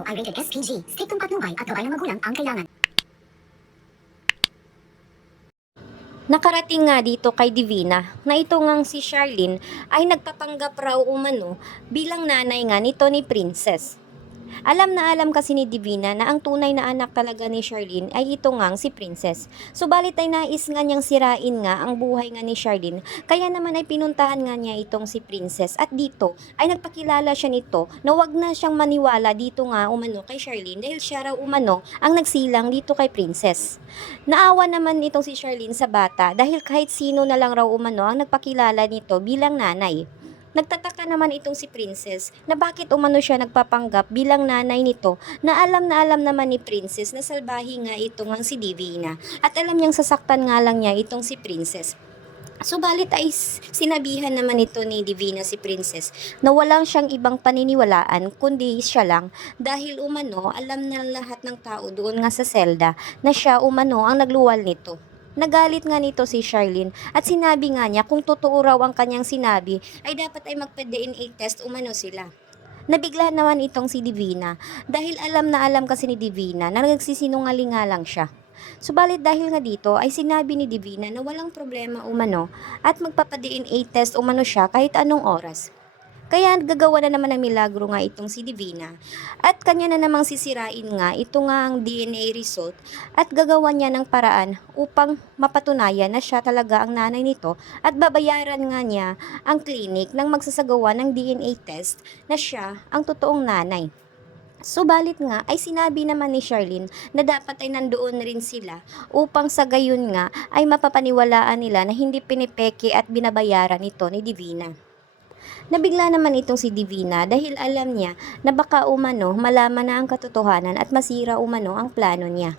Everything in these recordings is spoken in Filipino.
ito ay rated SPG. Striktong patnubay at gabay ng magulang ang kailangan. Nakarating nga dito kay Divina na ito ngang si Charlene ay nagpapanggap raw umano bilang nanay nga nito ni Princess. Alam na alam kasi ni Divina na ang tunay na anak talaga ni Charlene ay ito ngang si Princess. Subalit ay nais nga niyang sirain nga ang buhay nga ni Charlene, kaya naman ay pinuntahan nga niya itong si Princess at dito ay nagpakilala siya nito na wag na siyang maniwala dito nga umano kay Charlene dahil siya raw umano ang nagsilang dito kay Princess. Naawa naman itong si Charlene sa bata dahil kahit sino na lang raw umano ang nagpakilala nito bilang nanay. Nagtataka naman itong si Princess na bakit umano siya nagpapanggap bilang nanay nito na alam naman ni Princess na salbahe nga ito ngang si Divina at alam niyang sasaktan nga lang niya itong si Princess. Subalit ay sinabihan naman ito ni Divina si Princess na walang siyang ibang paniniwalaan kundi siya lang dahil umano alam na lahat ng tao doon nga sa selda na siya umano ang nagluwal nito. Nagalit nga nito si Charlene at sinabi nga niya kung totoo raw ang kanyang sinabi ay dapat ay magpa-DNA test umano sila. Nabigla naman itong si Divina dahil alam na alam kasi ni Divina na nagsisinungaling nga lang siya. Subalit dahil nga dito ay sinabi ni Divina na walang problema umano at magpapa-DNA test umano siya kahit anong oras. Kaya gagawa na naman ng milagro nga itong si Divina at kanya na namang sisirain nga ito nga ang DNA result at gagawa niya ng paraan upang mapatunayan na siya talaga ang nanay nito at babayaran nga niya ang clinic nang magsasagawa ng DNA test na siya ang totoong nanay. Subalit nga ay sinabi naman ni Charlene na dapat ay nandoon rin sila upang sa gayon nga ay mapapaniwalaan nila na hindi pinipeke at binabayaran ito ni Divina. Nabigla naman itong si Divina dahil alam niya na baka umano malaman na ang katotohanan at masira umano ang plano niya.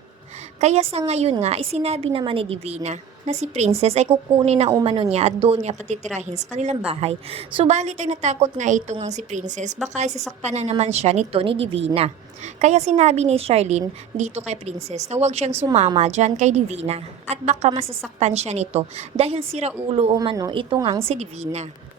Kaya sa ngayon nga, isinabi naman ni Divina na si Princess ay kukunin na umano niya at doon niya patitirahin sa kanilang bahay. Subalit ay natakot nga ito ngang si Princess baka isasaktan na naman siya nito ni Divina. Kaya sinabi ni Charlene dito kay Princess na huwag siyang sumama dyan kay Divina at baka masasaktan siya nito dahil sira ulo umano ito ngang si Divina.